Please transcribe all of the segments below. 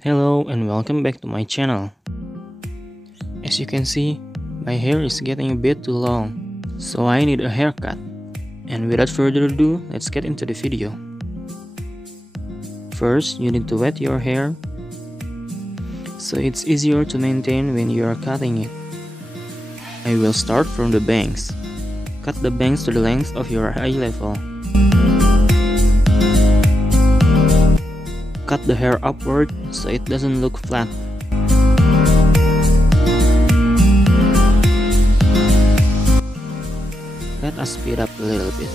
Hello and welcome back to my channel. As you can see, my hair is getting a bit too long, so I need a haircut. And without further ado, let's get into the video. First, you need to wet your hair, so it's easier to maintain when you are cutting it. I will start from the bangs. Cut the bangs to the length of your eye level. Cut the hair upward so it doesn't look flat. Let us speed up a little bit.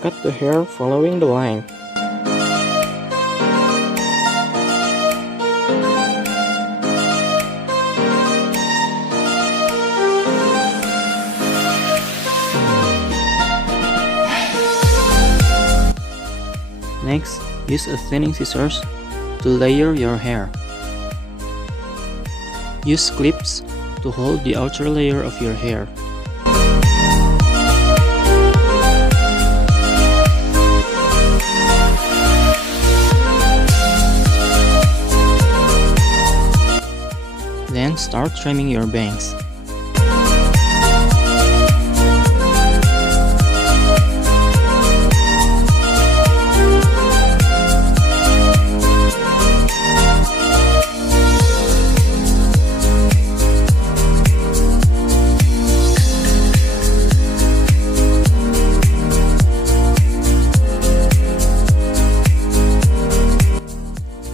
Cut the hair following the line. Next, use a thinning scissors to layer your hair. Use clips to hold the outer layer of your hair. Then start trimming your bangs.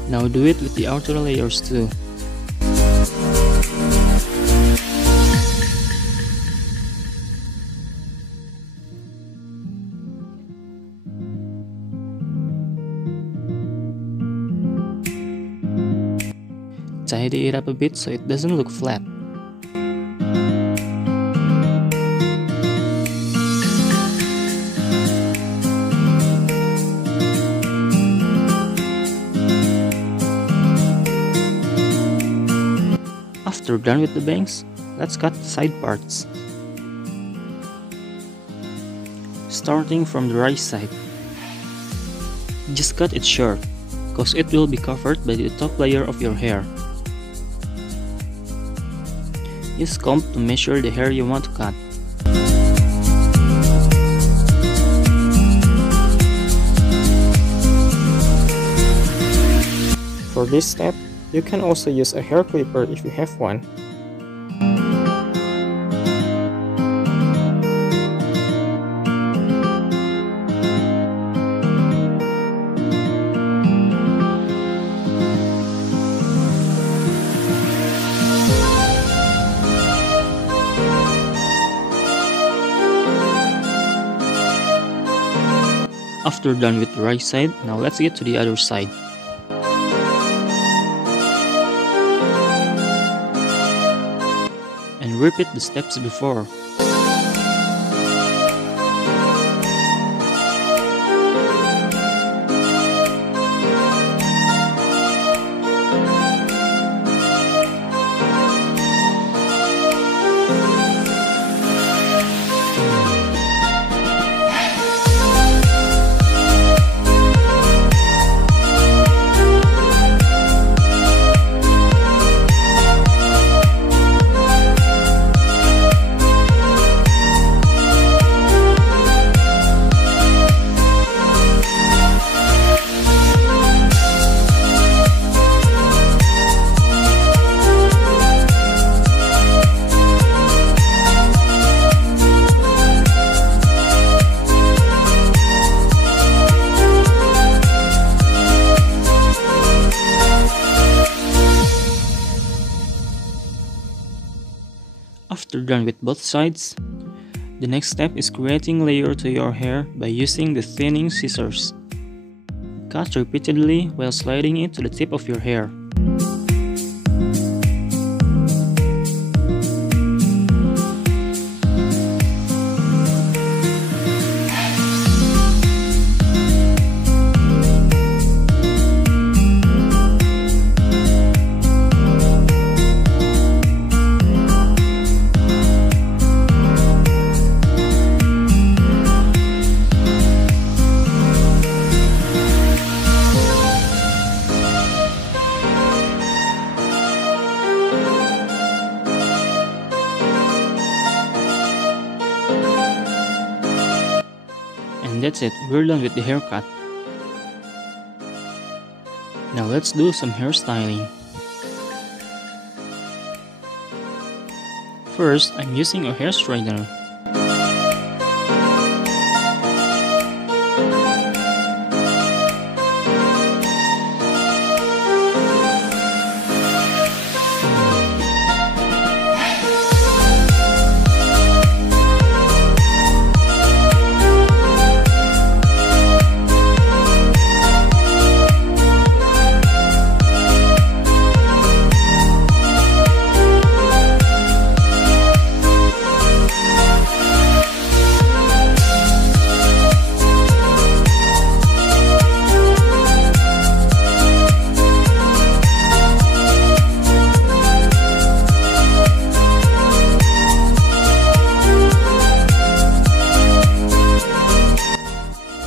Now do it with the outer layers too. Tidy it up a bit so it doesn't look flat. After done with the bangs, let's cut the side parts. Starting from the right side. Just cut it short, because it will be covered by the top layer of your hair. Use comb to measure the hair you want to cut. For this step, you can also use a hair clipper if you have one. After done with the right side, now let's get to the other side. And repeat the steps before. After done with both sides, the next step is creating layer to your hair by using the thinning scissors. Cut repeatedly while sliding it to the tip of your hair. And that's it, we're done with the haircut. Now let's do some hairstyling. First, I'm using a hair straightener.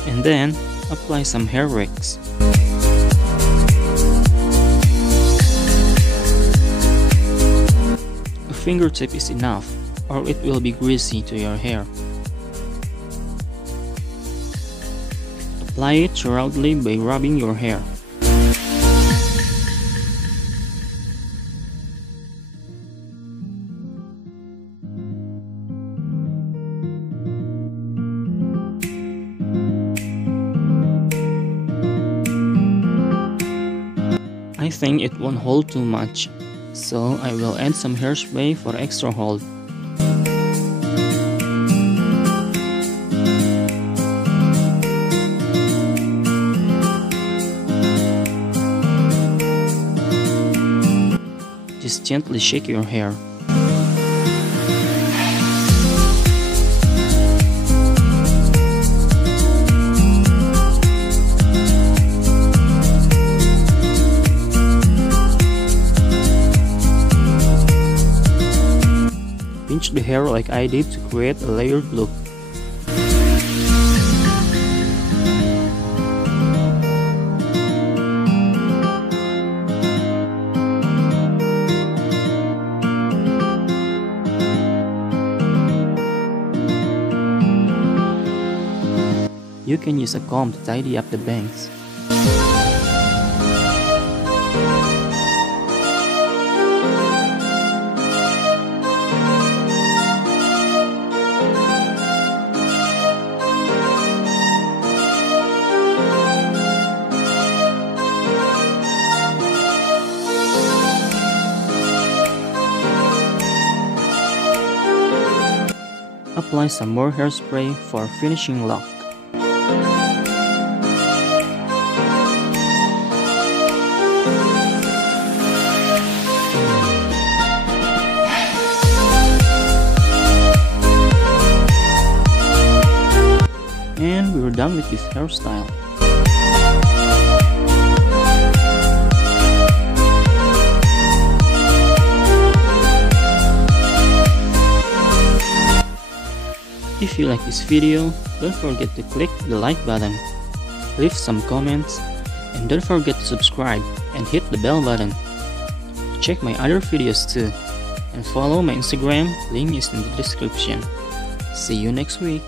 And then, apply some hair wicks. A fingertip is enough, or it will be greasy to your hair. Apply it thoroughly by rubbing your hair. I think it won't hold too much, so I will add some hairspray for extra hold. Just gently shake your hair. Pinch the hair like I did to create a layered look. You can use a comb to tidy up the bangs. Apply some more hairspray for finishing lock. And we're done with this hairstyle. If you like this video, don't forget to click the like button, leave some comments, and don't forget to subscribe and hit the bell button. Check my other videos too, and follow my Instagram, link is in the description. See you next week.